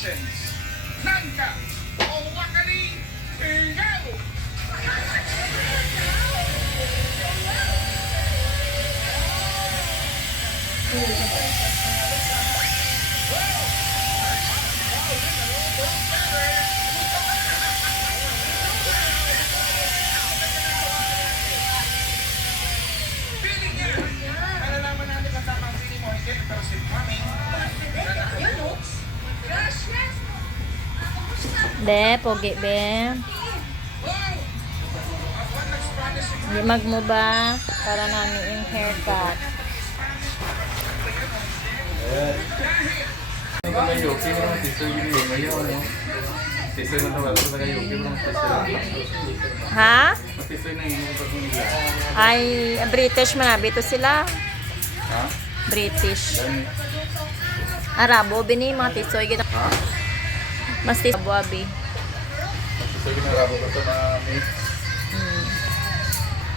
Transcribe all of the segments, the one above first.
Congratulations! Nanda o wakali ikaw! Piling niya! Malalaman natin kasama ang piling mo, hindi pero si Mami. Be, pogi be. Limag mo ba? Para namin yung haircut. Ano ba yung yoki mo? Sister yun yung ngayon, no? Sister na tawag ko na yoki mo. Ha? Sister na yun yung pag nila. Ay, British man. Bito sila. Ha? British. Dami. Arabo, bini, mga tisoy. Ha? Mas tisoy, abi. Sister yun narabo ko sa mga may...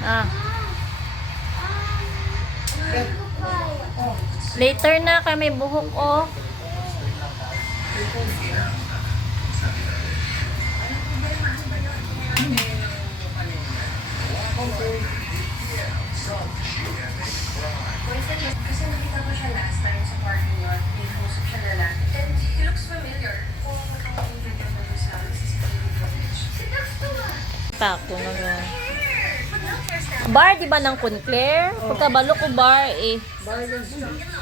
Ah. Later na kami buhok, oh. Kasi nakita ko siya last time sa parking lot. May kausap siya lalaki. And he looks familiar. Kung makakita mo doon sa CCTV footage. Si Dax to ah. Tako na nga. Bar, di ba ng Conclair? Pagkabalo ko bar, eh.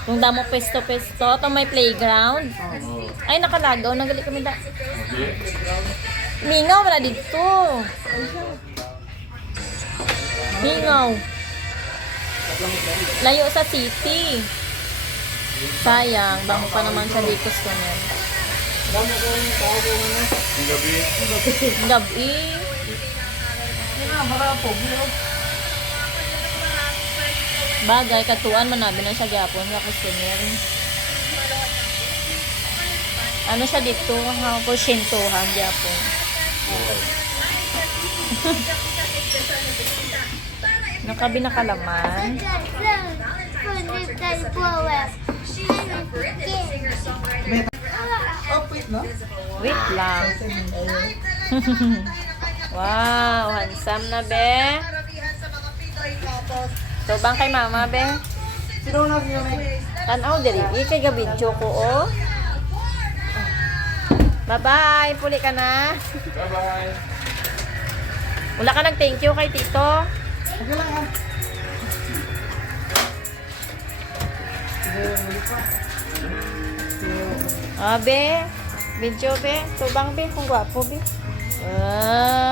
Kung damo pesto-pesto, ito may playground. Ay, nakalagaw. Nagali kami da. Okay. Mingaw, wala dito. Mingaw. Layo sa city. Sayang, bango pa naman sa Dicos ko niyan. Yung gabi, Gabi. Bagay, katuan man namin na sa Japon, sa customer. Ano siya dito? Ako, Shintohan, Japon. Nakabi na kalaman. Wait lang. Wow, handsome na, be. So, bang kay mama, be? Tanaw, dali. Kay gabidyo ko, oh. Bye-bye. Puli ka na. bye-bye. Wala ka nag-thank you kay tito. Ah, be. Video, be. Tubang, be. Kung gwapo, be. Ah.